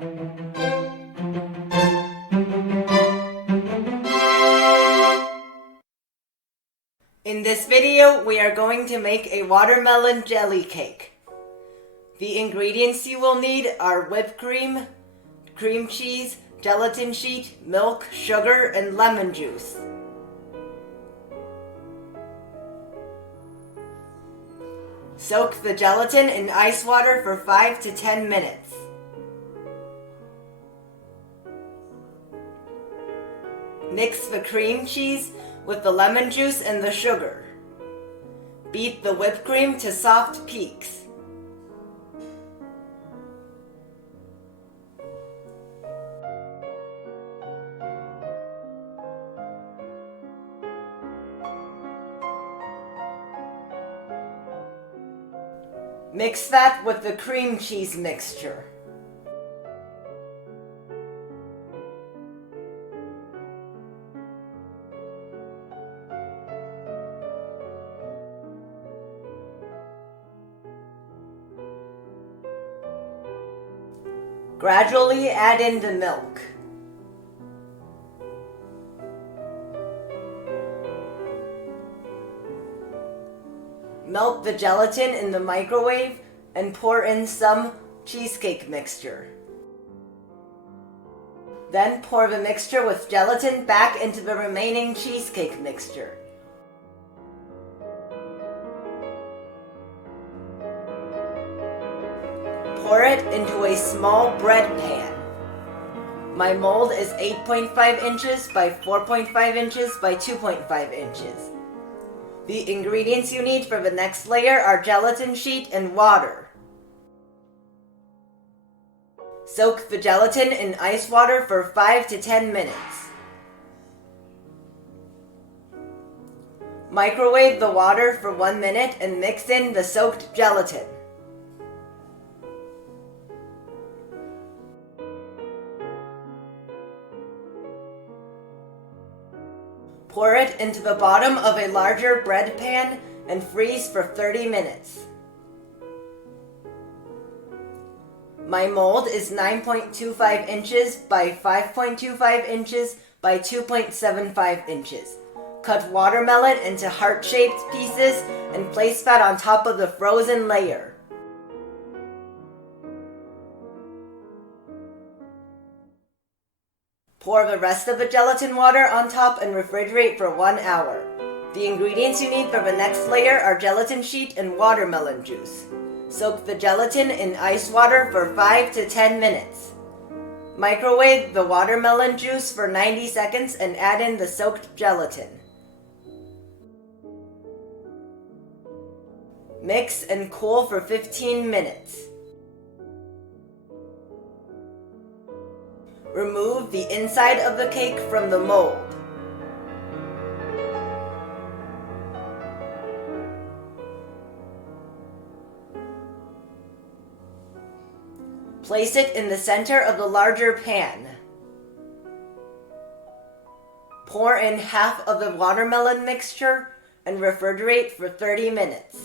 In this video, we are going to make a watermelon jelly cake. The ingredients you will need are whipped cream, cream cheese, gelatin sheet, milk, sugar, and lemon juice. Soak the gelatin in ice water for 5 to 10 minutes. Mix the cream cheese with the lemon juice and the sugar. Beat the whipped cream to soft peaks. Mix that with the cream cheese mixture. Gradually add in the milk. Melt the gelatin in the microwave and pour in some cheesecake mixture. Then pour the mixture with gelatin back into the remaining cheesecake mixture. Pour it into a small bread pan. My mold is 8.5 inches by 4.5 inches by 2.5 inches. The ingredients you need for the next layer are gelatin sheet and water. Soak the gelatin in ice water for 5 to 10 minutes. Microwave the water for 1 minute and mix in the soaked gelatin. Pour it into the bottom of a larger bread pan and freeze for 30 minutes. My mold is 9.25 inches by 5.25 inches by 2.75 inches. Cut watermelon into heart-shaped pieces and place that on top of the frozen layer. Pour the rest of the gelatin water on top and refrigerate for 1 hour. The ingredients you need for the next layer are gelatin sheet and watermelon juice. Soak the gelatin in ice water for 5 to 10 minutes. Microwave the watermelon juice for 90 seconds and add in the soaked gelatin. Mix and cool for 15 minutes. Remove the inside of the cake from the mold. Place it in the center of the larger pan. Pour in half of the watermelon mixture and refrigerate for 30 minutes.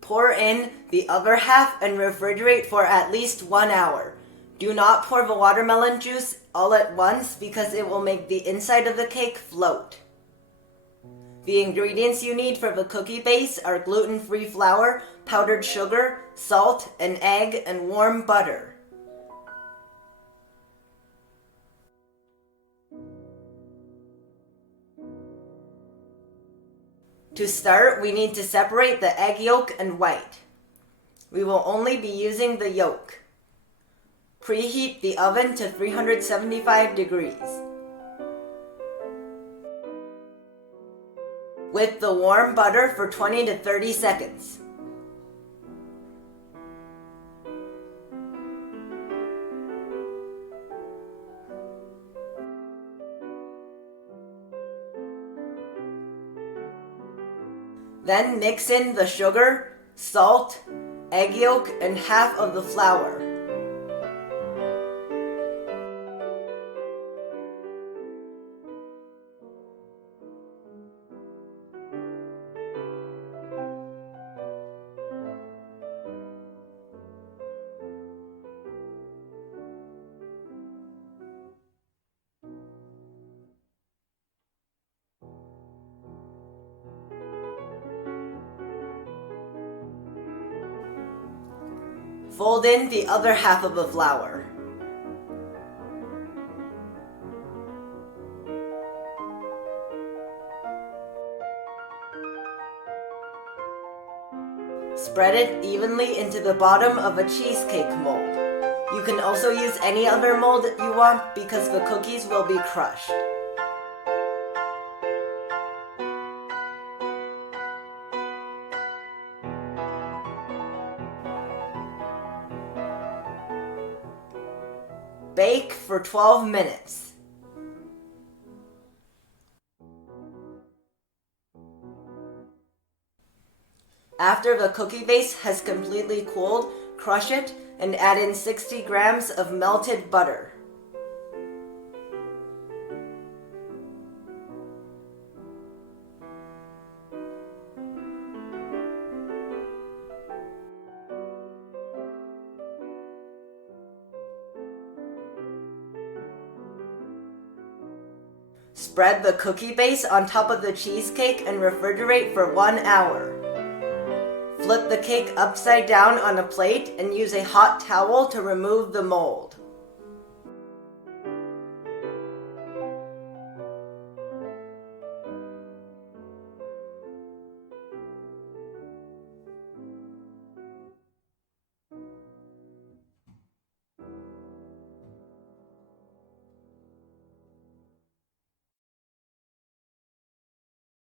Pour in the other half and refrigerate for at least 1 hour. Do not pour the watermelon juice all at once because it will make the inside of the cake float. The ingredients you need for the cookie base are gluten-free flour, powdered sugar, salt, an egg, and warm butter. To start, we need to separate the egg yolk and white. We will only be using the yolk. Preheat the oven to 375 degrees. Whip the warm butter for 20 to 30 seconds. Then mix in the sugar, salt, egg yolk, and half of the flour. Fold in the other half of the flour. Spread it evenly into the bottom of a cheesecake mold. You can also use any other mold you want because the cookies will be crushed. Bake for 12 minutes. After the cookie base has completely cooled, crush it and add in 60 grams of melted butter. Spread the cookie base on top of the cheesecake and refrigerate for 1 hour. Flip the cake upside down on a plate and use a hot towel to remove the mold.